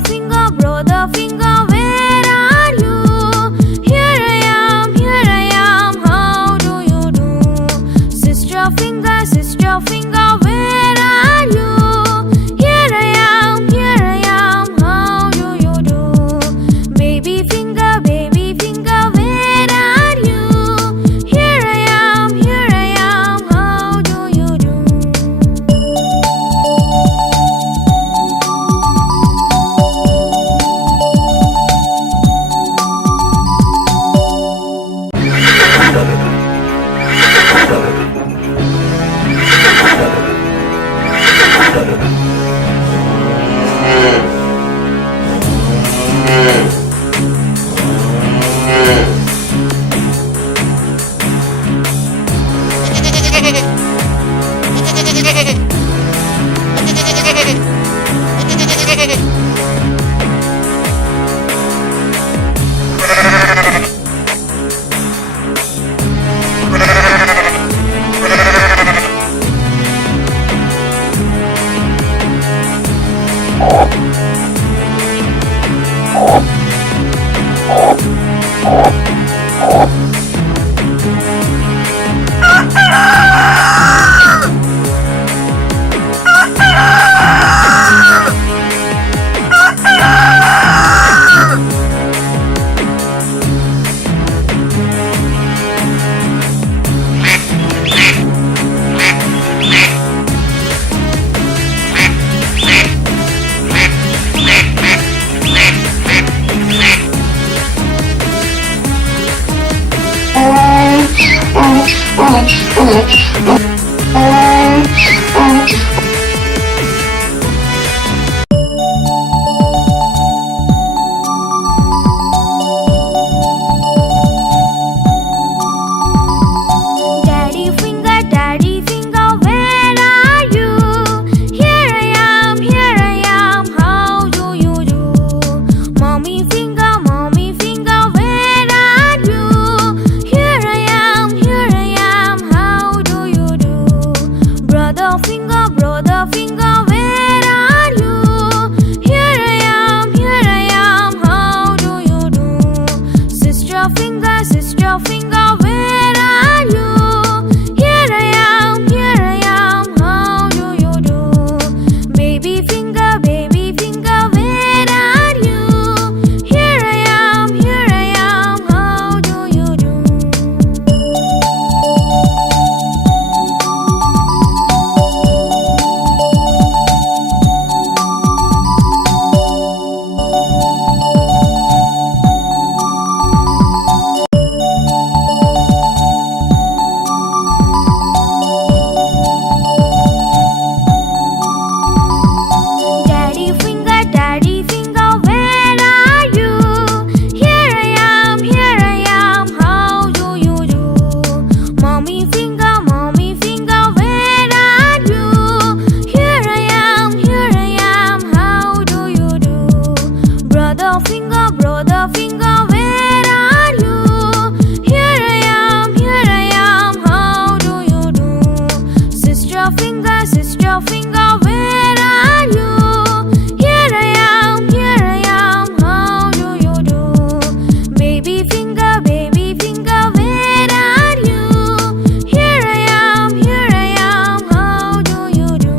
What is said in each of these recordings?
brother finger, where are you? Here I am, how do you do? Sister finger, where are you? Here I am, how do you do? Baby finger, where are you? Here I am, how do you do? Daddy finger, where are you? Here I am, how do you do? Mommy finger, where are you? Here I am, how do you do? Brother finger, where are you? Here I am, how do you do? Sister finger, where are you? Here I am, how do you do? Baby finger, where are you? Here I am, how do you do? Daddy finger, where are you? Here I am, how do you do? Mommy finger, where are you? Here I am, how do you do? Brother finger, where are you? Here I am, how do you do? Sister finger, where are you? Here I am, how do you do? Baby finger, where are you? Here I am, how do you do?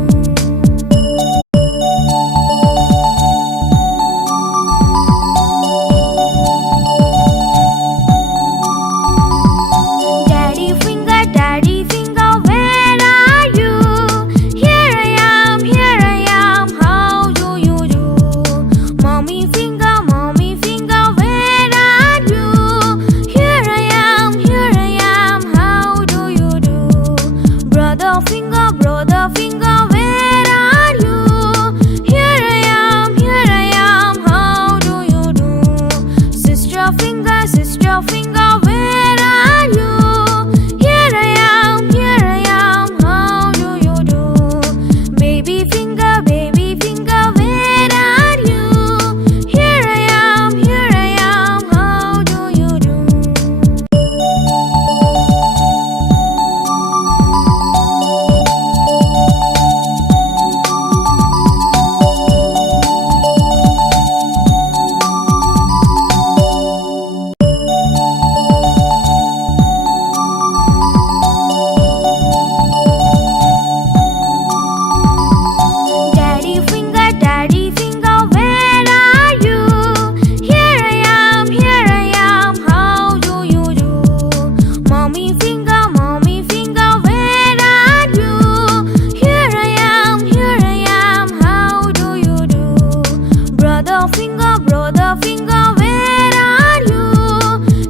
Finger, finger, where are you?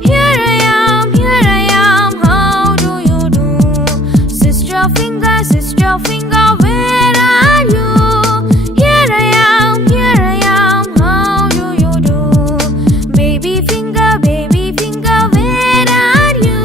Here I am, how do you do? Sister finger, where are you? Here I am, how do you do? Baby finger, where are you?